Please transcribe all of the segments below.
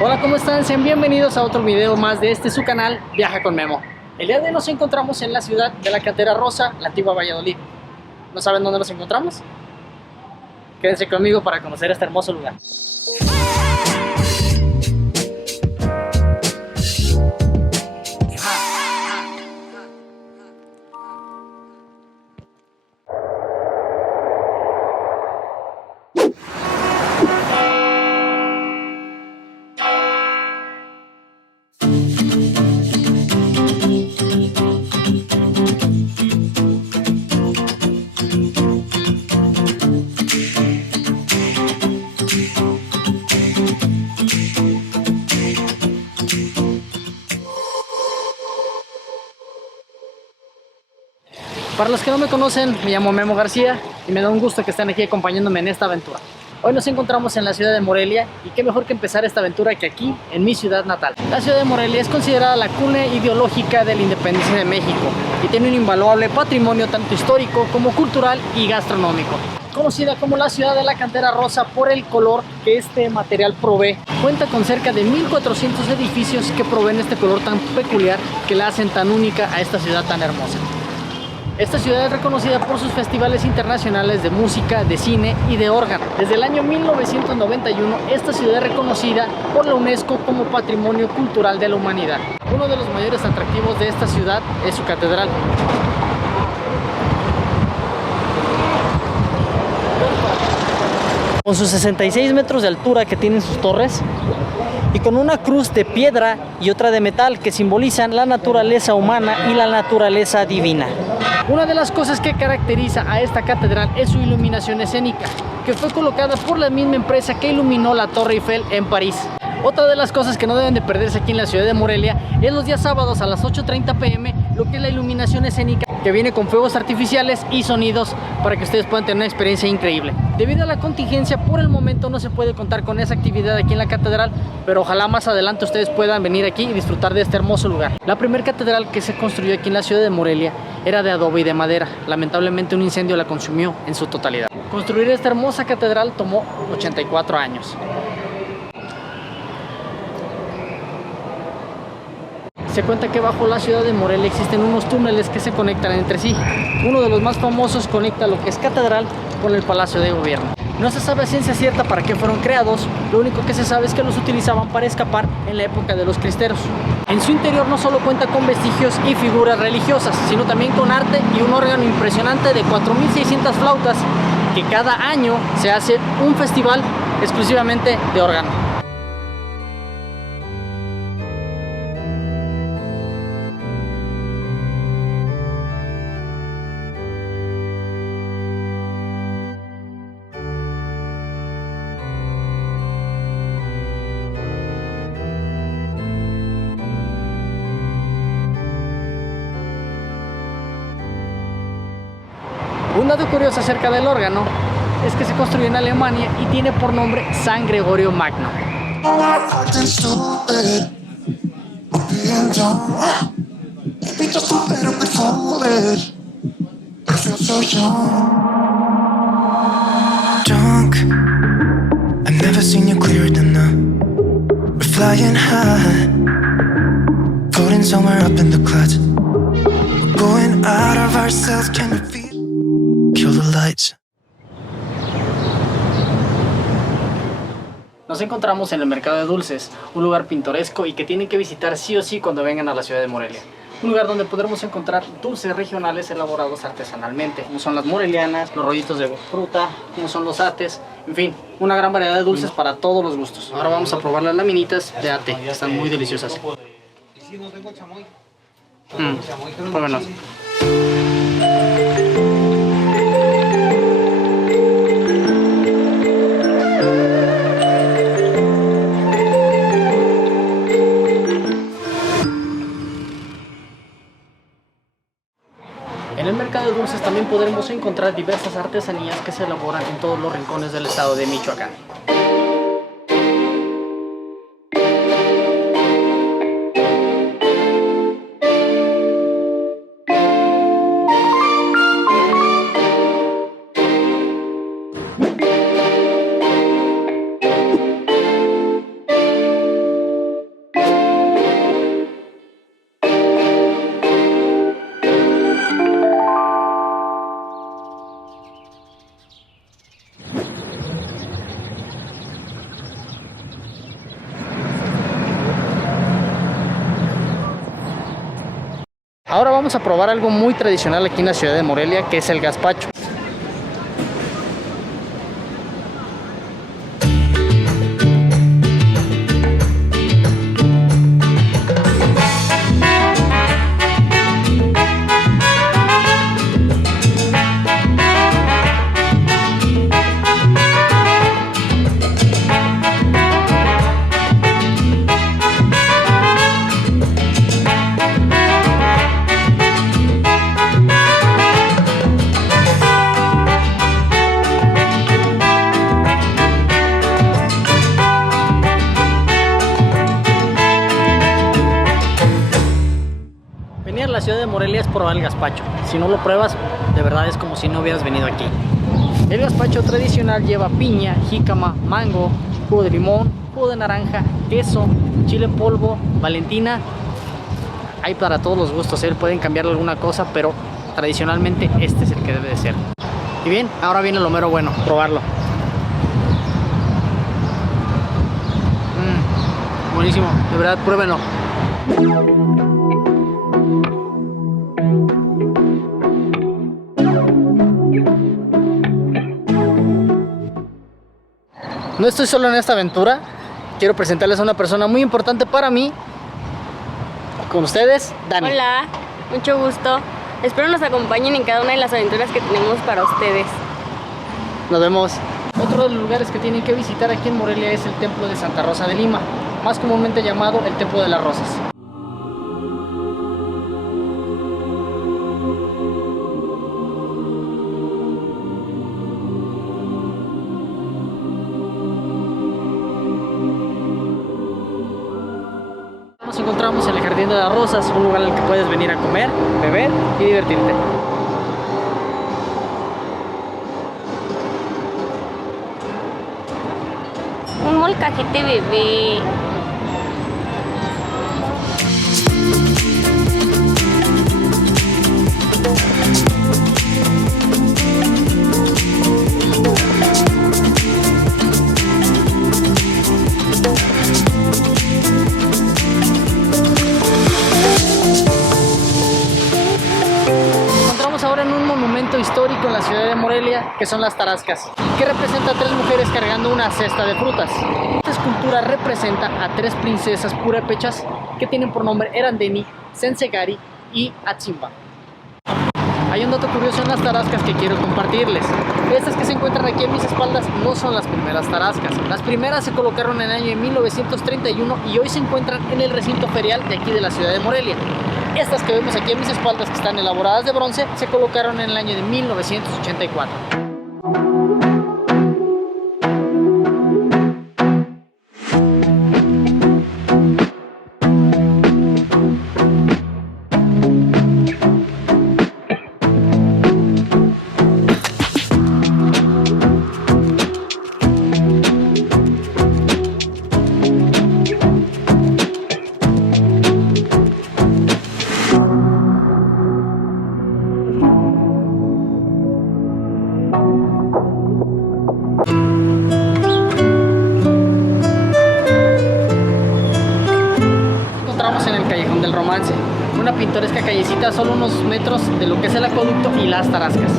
Hola, ¿cómo están? Sean bienvenidos a otro video más de su canal, Viaja con Memo. El día de hoy nos encontramos en la ciudad de la Cantera Rosa, la antigua Valladolid. ¿No saben dónde nos encontramos? Quédense conmigo para conocer este hermoso lugar. Para los que no me conocen, me llamo Memo García y me da un gusto que estén aquí acompañándome en esta aventura. Hoy nos encontramos en la ciudad de Morelia y qué mejor que empezar esta aventura que aquí, en mi ciudad natal. La ciudad de Morelia es considerada la cuna ideológica de la independencia de México y tiene un invaluable patrimonio tanto histórico como cultural y gastronómico. Conocida como la ciudad de la Cantera Rosa por el color que este material provee, cuenta con cerca de 1400 edificios que proveen este color tan peculiar que la hacen tan única a esta ciudad tan hermosa. Esta ciudad es reconocida por sus festivales internacionales de música, de cine y de órgano. Desde el año 1991, esta ciudad es reconocida por la UNESCO como Patrimonio Cultural de la Humanidad. Uno de los mayores atractivos de esta ciudad es su catedral. Con sus 66 metros de altura que tienen sus torres, y con una cruz de piedra y otra de metal que simbolizan la naturaleza humana y la naturaleza divina. Una de las cosas que caracteriza a esta catedral es su iluminación escénica, que fue colocada por la misma empresa que iluminó la Torre Eiffel en París. Otra de las cosas que no deben de perderse aquí en la ciudad de Morelia es los días sábados a las 8:30 p.m. lo que es la iluminación escénica, que viene con fuegos artificiales y sonidos para que ustedes puedan tener una experiencia increíble. Debido a la contingencia, por el momento no se puede contar con esa actividad aquí en la catedral, pero ojalá más adelante ustedes puedan venir aquí y disfrutar de este hermoso lugar. La primera catedral que se construyó aquí en la ciudad de Morelia era de adobe y de madera. Lamentablemente un incendio la consumió en su totalidad. Construir esta hermosa catedral tomó 84 años. Se cuenta que bajo la ciudad de Morelia existen unos túneles que se conectan entre sí. Uno de los más famosos conecta lo que es catedral con el Palacio de Gobierno. No se sabe a ciencia cierta para qué fueron creados, lo único que se sabe es que los utilizaban para escapar en la época de los cristeros. En su interior no solo cuenta con vestigios y figuras religiosas, sino también con arte y un órgano impresionante de 4600 flautas, que cada año se hace un festival exclusivamente de órgano. Un dato curioso acerca del órgano es que se construyó en Alemania y tiene por nombre San Gregorio Magno. Drunk, I've never seen you clearer than now. We're flying high, floating somewhere up in the clouds. We're going out of ourselves, can you feel? Kill the lights. Nos encontramos en el Mercado de Dulces, un lugar pintoresco y que tienen que visitar sí o sí cuando vengan a la ciudad de Morelia. Un lugar donde podremos encontrar dulces regionales elaborados artesanalmente, como son las morelianas, los rollitos de fruta, como son los ates, en fin, una gran variedad de dulces para todos los gustos. Ahora vamos a probar las laminitas de ate, que están muy deliciosas. Pruébenlas. En el mercado de dulces también podremos encontrar diversas artesanías que se elaboran en todos los rincones del estado de Michoacán. Ahora vamos a probar algo muy tradicional aquí en la ciudad de Morelia, que es el gazpacho. Venir a la ciudad de Morelia es probar el gazpacho. Si no lo pruebas, de verdad es como si no hubieras venido aquí. El gazpacho tradicional lleva piña, jícama, mango, jugo de limón, jugo de naranja, queso, chile en polvo, Valentina. Hay para todos los gustos, pueden cambiarle alguna cosa, pero tradicionalmente este es el que debe de ser. Y bien, ahora viene lo mero bueno, probarlo. Buenísimo, de verdad, pruébenlo. No estoy solo en esta aventura, quiero presentarles a una persona muy importante para mí. Con ustedes, Dani. Hola, mucho gusto. Espero nos acompañen en cada una de las aventuras que tenemos para ustedes. Nos vemos. Otro de los lugares que tienen que visitar aquí en Morelia es el Templo de Santa Rosa de Lima, más comúnmente llamado el Templo de las Rosas. Nos encontramos en el Jardín de las Rosas, un lugar al que puedes venir a comer, beber y divertirte. Un molcajete bebé. Ahora en un monumento histórico en la ciudad de Morelia, que son las tarascas, que representa a 3 mujeres cargando una cesta de frutas. Esta escultura representa a 3 princesas purépechas que tienen por nombre Erandeni, Sensegari y Atzimba. Hay un dato curioso en las tarascas que quiero compartirles. Estas que se encuentran aquí en mis espaldas no son las primeras tarascas. Las primeras se colocaron en el año de 1931 y hoy se encuentran en el recinto ferial de aquí de la ciudad de Morelia. Estas que vemos aquí en mis espaldas, que están elaboradas de bronce, se colocaron en el año de 1984. Una pintoresca callecita a solo unos metros de lo que es el acueducto y las tarascas.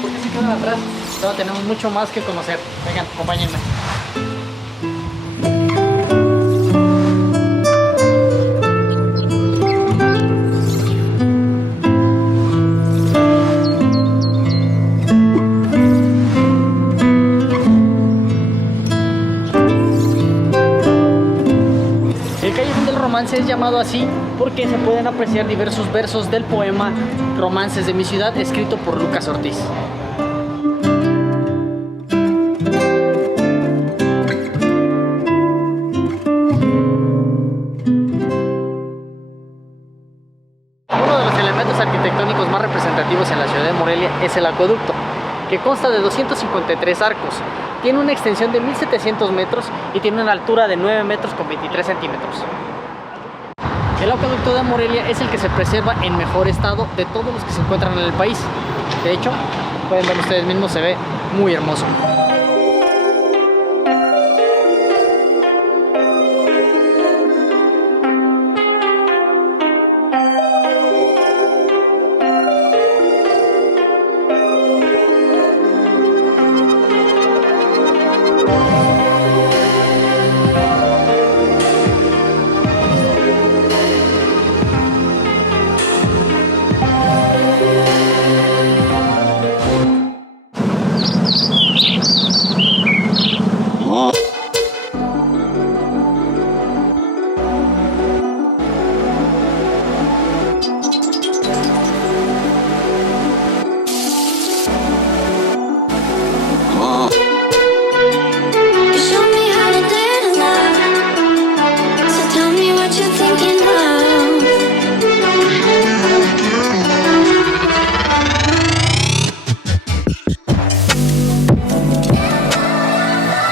¿Por qué se quedan atrás? Todavía tenemos mucho más que conocer. Vengan, acompáñenme. El Callejón del Romance es llamado así porque se pueden apreciar diversos versos del poema Romances de mi ciudad, escrito por Lucas Ortiz. Uno de los elementos arquitectónicos más es el acueducto, que consta de 253 arcos. Tiene una extensión de 1700 metros y tiene una altura de 9 metros con 23 centímetros. El acueducto de Morelia es el que se preserva en mejor estado de todos los que se encuentran en el país. De hecho, pueden ver ustedes mismos, se ve muy hermoso.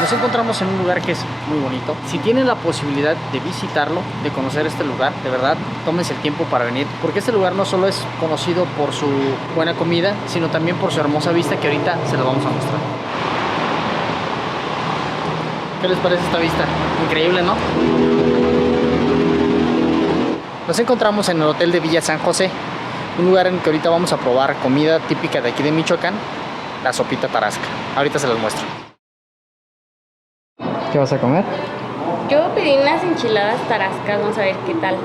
Nos encontramos en un lugar que es muy bonito. Si tienen la posibilidad de visitarlo, de conocer este lugar, de verdad, tómense el tiempo para venir, porque este lugar no solo es conocido por su buena comida, sino también por su hermosa vista, que ahorita se la vamos a mostrar. ¿Qué les parece esta vista? Increíble, ¿no? Nos encontramos en el Hotel de Villa San José, un lugar en el que ahorita vamos a probar comida típica de aquí de Michoacán, la sopita tarasca. Ahorita se las muestro. ¿Qué vas a comer? Yo pedí unas enchiladas tarascas, vamos a ver qué tal.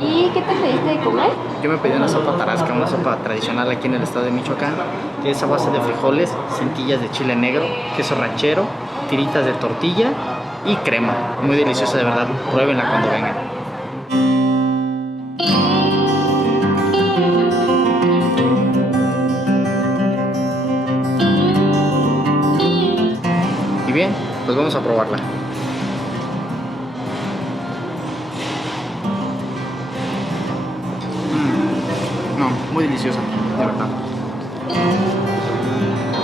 ¿Y qué te pediste de comer? Yo me pedí una sopa tarasca, una sopa tradicional aquí en el estado de Michoacán, que es a base de frijoles, cintillas de chile negro, queso ranchero, tiritas de tortilla y crema. Muy deliciosa, de verdad. Pruébenla cuando vengan. Y bien, pues vamos a probarla. No, muy deliciosa, de verdad.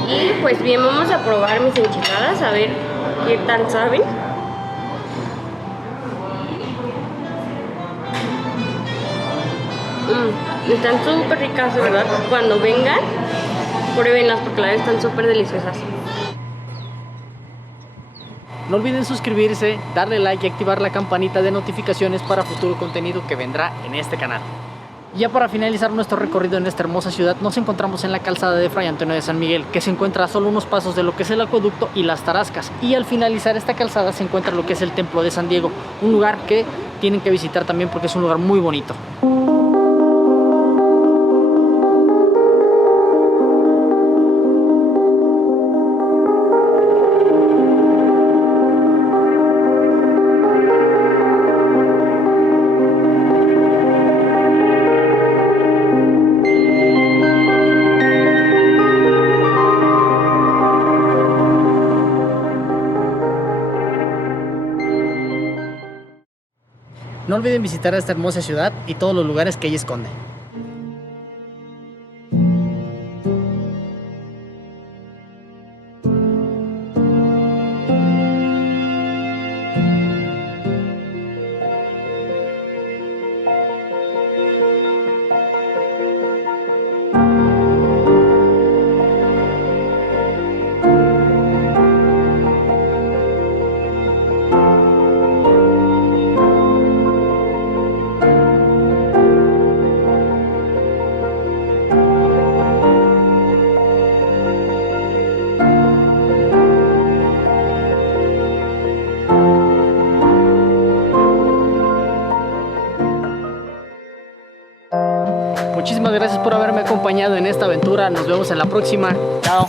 Y pues bien, vamos a probar mis enchiladas, a ver qué tal saben. Están súper ricas, de verdad. Cuando vengan, pruébenlas porque la verdad están súper deliciosas. No olviden suscribirse, darle like y activar la campanita de notificaciones para futuro contenido que vendrá en este canal. Y ya para finalizar nuestro recorrido en esta hermosa ciudad, nos encontramos en la calzada de Fray Antonio de San Miguel, que se encuentra a solo unos pasos de lo que es el acueducto y las Tarascas. Y al finalizar esta calzada se encuentra lo que es el Templo de San Diego, un lugar que tienen que visitar también porque es un lugar muy bonito. No olviden visitar esta hermosa ciudad y todos los lugares que ella esconde. Muchísimas gracias por haberme acompañado en esta aventura. Nos vemos en la próxima. Chao.